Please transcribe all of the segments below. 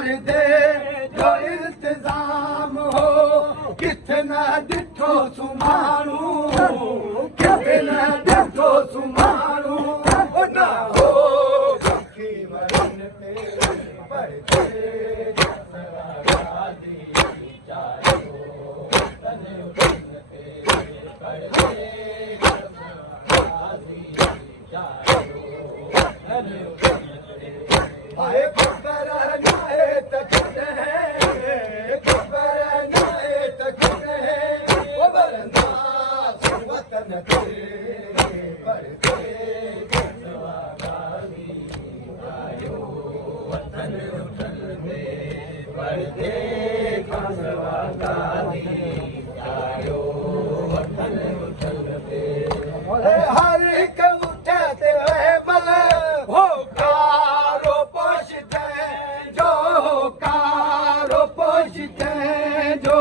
कर दे जो इंतजाम हो किथे न ॾिठो सुमाणू किथे न ॾिठो सुमाणू न हो दुखी वरन ते परदे आए खबर नाए तकते ओ बरना वतन ते परदे कसवागारी आयो वतन उठन दे परदे कसवागारी आयो वतन उठन दे हर एक उठे ते मल हो कारो पोषते जो कारो पोषते जो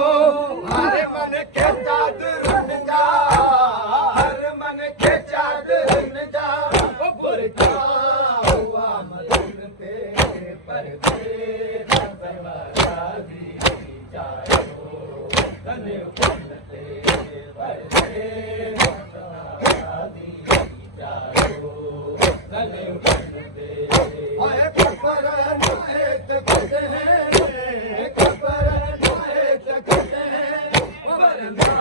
हर मन के चादर जा हर मन के चादर जा बुरका हुआ मदन पे परदे कसवागारी जायो तने उठते परदे कसवागारी जायो तने उठते आए खबर नाए तकते खबर नाए तकते वरना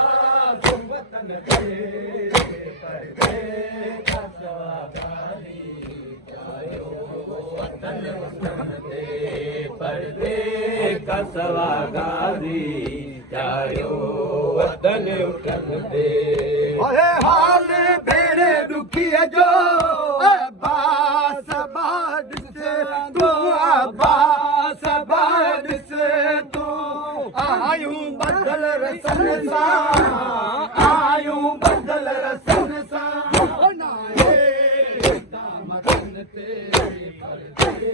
वतन ते परदे कसवागारी जायो वतन उठते परदे कसवागारी जायो वतन उठते ओए हाल भेड़े दुखी जो अब्बास बाद से तू अब्बास बाद से तू आयूं बदल रसन सा आयूं बदल रसन सा नाए दामन ते परदे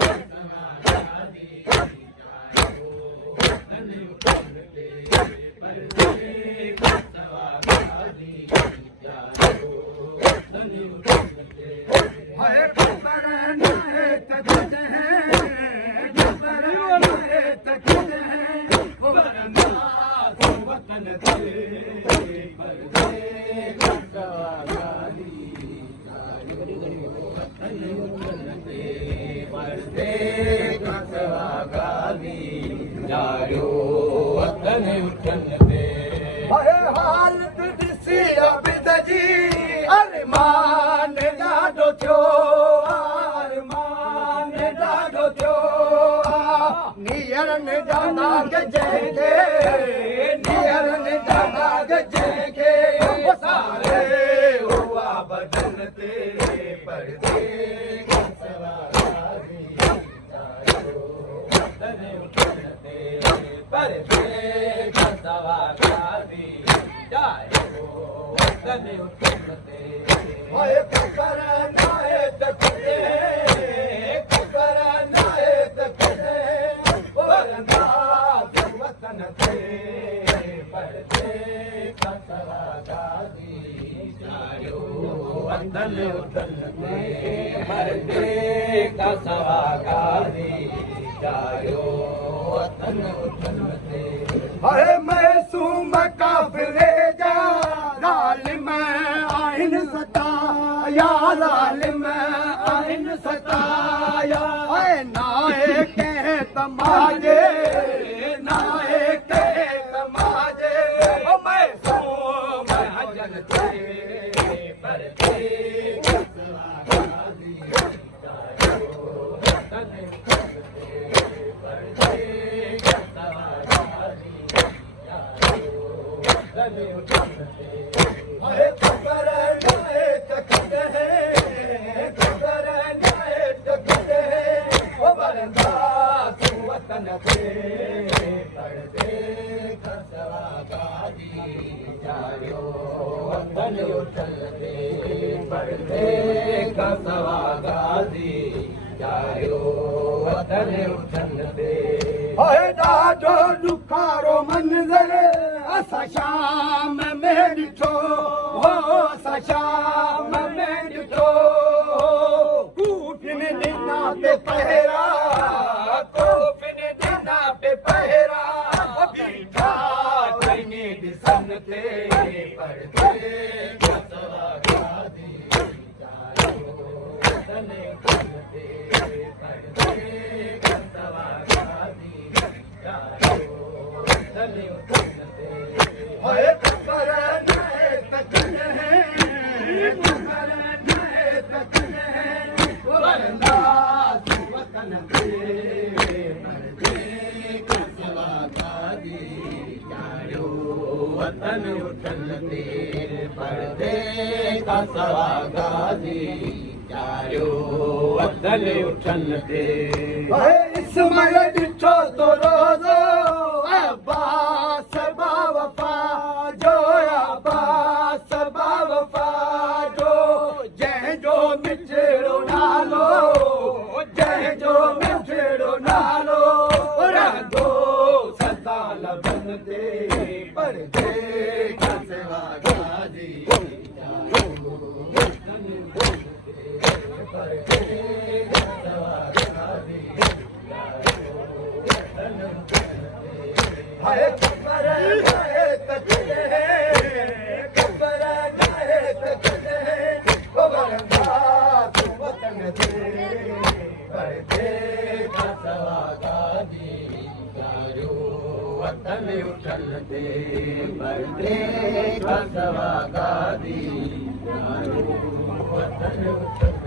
कसवागारी जायो वतन उठते परदे कसवागारी जायो वतन उठते हाय खबर नाए तकते खबर नाए तकते वरना वतन ते परदे कसवागारी जायो वतन उठते परदे कसवागारी जायो वतन उठते हालत ॾिसी अबिद जी अरमान ॾाढो थियो अरमान ॾाढो थियो नीअरनि जा नाग जंहिंखे नीअरनि जा नाग जंहिंखे सारे हुआ बदन ते परदे कसवागारी जायो वतन उठते परदे कसवागारी जायो वतन उठते हाय खबर नाए तकते खबर नाए तकते वरना वतन ते परदे कसवागारी जायो वतन उठते परदे कसवागारी जायो वतन उठते हाय मासूम काफिले जा ज़ालिम आहिन सताया ज़ालिम आहिन सताया नाए कंहिं तमाजे नाए कंहिं तमाजे मासूम हजन ते परदे कसवागारी जायो वतन उठते परदे कसवागारी जायो वतन उठते हाय खबर नाए तकते खबर नाए तकते वरना वतन ते परदे कसवागारी जायो वतन उठते परदे कसवागारी जायो वतन उठते हाय ॾाढो ॾुखारो मंज़र असां शाम में ॾिठो हो असां शाम में ॾिठो कूफिन ॾिना ते पहिरा कूफिन वतन उठन ते पर्दे का सवागाजी चारो वतन उठन ते इस्माइल ॾिठो तो रोज़ो अब्बास बावफा जो अब्बास बावफा जो जंहिंजो मिठड़ो नालो जंहिंजो मिठड़ो नालो रंगो सदा लबन ते पर्दे का सवागाजी हाय खबर नाहे तकले खबर नाहे तकले खबरदार वतन ते पर्दे का सवागाजी चारो वतन उठन ते पर्दे का सवागाजी चारो वतन उठन